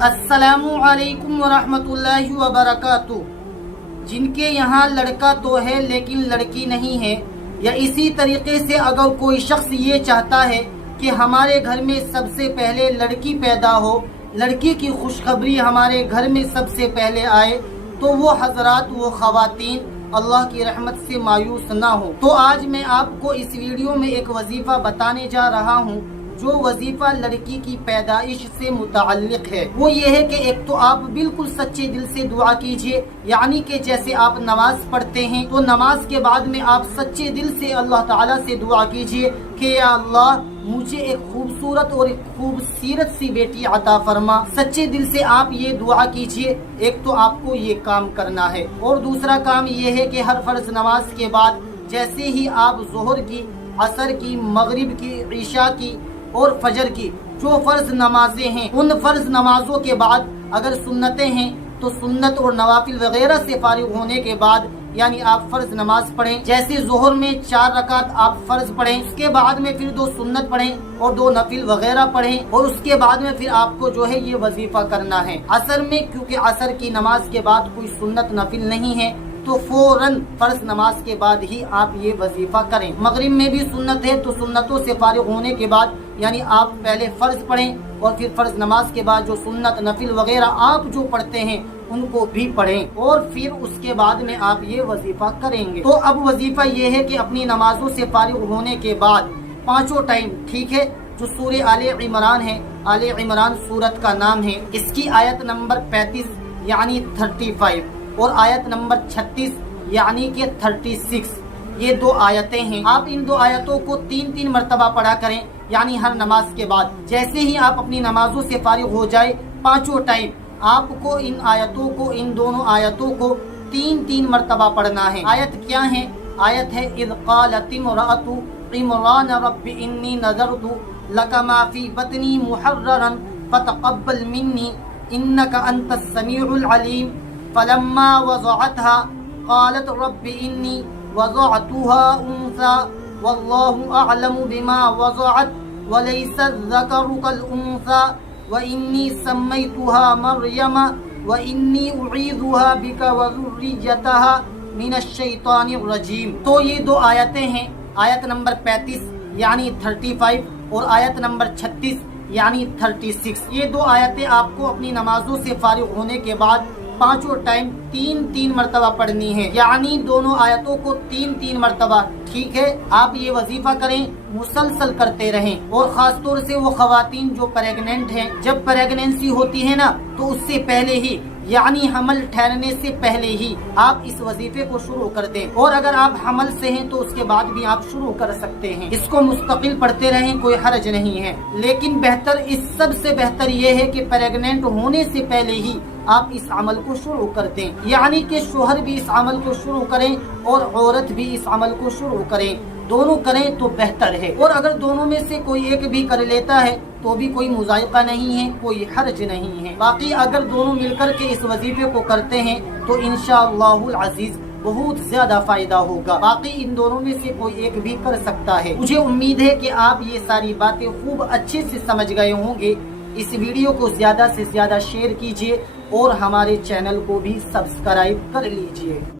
अस्सलामु अलैकुम वरहमतुल्लाहि वबरकातुह। जिनके यहाँ लड़का तो है लेकिन लड़की नहीं है, या इसी तरीके से अगर कोई शख्स ये चाहता है कि हमारे घर में सबसे पहले लड़की पैदा हो, लड़की की खुशखबरी हमारे घर में सबसे पहले आए, तो वो हजरात, वो खवातीन अल्लाह की रहमत से मायूस ना हो। तो आज मैं आपको इस वीडियो में एक वजीफा बताने जा रहा हूँ, जो वजीफा लड़की की पैदाइश से मुताल्लिक है। वो ये है कि एक तो आप बिल्कुल सच्चे दिल से दुआ कीजिए, यानी कि जैसे आप नमाज पढ़ते हैं तो नमाज के बाद में आप सच्चे दिल से अल्लाह ताला से दुआ कीजिए कि या अल्लाह, मुझे एक खूबसूरत और एक खूबसूरत सी बेटी अता फरमा। सच्चे दिल से आप ये दुआ कीजिए। एक तो आपको ये काम करना है, और दूसरा काम ये है कि हर फर्ज नमाज के बाद जैसे ही आप जोहर की, असर की, मगरिब की, ईशा की और फजर की जो फर्ज नमाजें हैं, उन फर्ज नमाजों के बाद अगर सुन्नतें हैं तो सुन्नत और नवाफिल वगैरह से फारिग होने के बाद, यानी आप फर्ज नमाज पढ़ें। जैसे जोहर में 4 रकात आप फर्ज पढ़ें, उसके बाद में फिर 2 सुन्नत पढ़ें और 2 नफिल वगैरह पढ़ें, और उसके बाद में फिर आपको जो है ये वजीफा करना है। असर में, क्योंकि असर की नमाज के बाद कोई सुन्नत नफिल नहीं है, तो फौरन फर्ज नमाज के बाद ही आप ये वजीफा करें। मगरिब में भी सुन्नत है, तो सुन्नतों से फारिग होने के बाद, यानी आप पहले फर्ज पढ़ें और फिर फर्ज नमाज के बाद जो सुन्नत नफिल वगैरह आप जो पढ़ते हैं उनको भी पढ़ें, और फिर उसके बाद में आप ये वजीफा करेंगे। तो अब वजीफा ये है कि अपनी नमाजों से फारिग होने के बाद 5 टाइम, ठीक है, जो सूरह आले इमरान है, आले इमरान सूरत का नाम है, इसकी आयत नंबर 35 यानी 35 और आयत नंबर 36 यानी कि 36, ये 2 आयतें हैं। आप इन 2 आयतों को 3-3 मरतबा पढ़ा करें, यानी हर नमाज के बाद। जैसे ही आप अपनी नमाजों से फारिग हो जाए, 5 टाइम आपको इन आयतों को, इन दोनों आयतों को 3-3 मरतबा पढ़ना है। आयत क्या है? आयत है इज़ क़ालत इम्रअतु इमरान रब्बि इन्नी नज़रतु लका मा फ़ी बतनी मुहर्ररन फ़तक़ब्बल मिन्नी इन्नका अंतस समीउल अलीम फलम्मा वज़अतहा क़ालत रब्बि इन्नी वज़अतुहा उन्सा वल्लाहु अअलमु बिमा वज़अत वलैसा ज़करु कल उन्सा व इन्नी सम्मैतुहा मरियम व इन्नी उईज़ुहा बिका व ज़ुर्रियतहा मिनश शैतानिर रजीम। तो ये 2 आयतें हैं, आयत नंबर 35 यानी 35 और आयत नंबर 36 यानी 36। ये 2 आयतें आपको अपनी नमाजों से फारिग होने के बाद 5 टाइम 3-3 मरतबा पढ़नी है, यानी दोनों आयतों को 3-3 मरतबा, ठीक है। आप ये वजीफा करें, मुसलसल करते रहें, और खास तौर से वो खवातीन जो प्रेग्नेंट हैं, जब प्रेगनेंसी होती है ना, तो उससे पहले ही, यानी हमल ठहरने से पहले ही आप इस वजीफे को शुरू कर दें, और अगर आप हमल से हैं तो उसके बाद भी आप शुरू कर सकते हैं। इसको मुस्तकिल पढ़ते रहें, कोई हर्ज नहीं है। लेकिन बेहतर, इस सब से बेहतर ये है कि प्रेग्नेंट होने से पहले ही आप इस अमल को शुरू कर दें, यानी कि शोहर भी इस अमल को शुरू करें और औरत भी इस अमल को शुरू करें, दोनों करें तो बेहतर है। और अगर दोनों में से कोई एक भी कर लेता है तो भी कोई मुज़ायक़ा नहीं है, कोई हर्ज नहीं है। बाकी अगर दोनों मिलकर के इस वजीफे को करते हैं तो इंशाअल्लाहुल अज़ीज़ बहुत ज्यादा फायदा होगा। बाकी इन दोनों में से कोई एक भी कर सकता है। मुझे उम्मीद है कि आप ये सारी बातें खूब अच्छे से समझ गए होंगे। इस वीडियो को ज्यादा से ज्यादा शेयर कीजिए और हमारे चैनल को भी सब्सक्राइब कर लीजिए।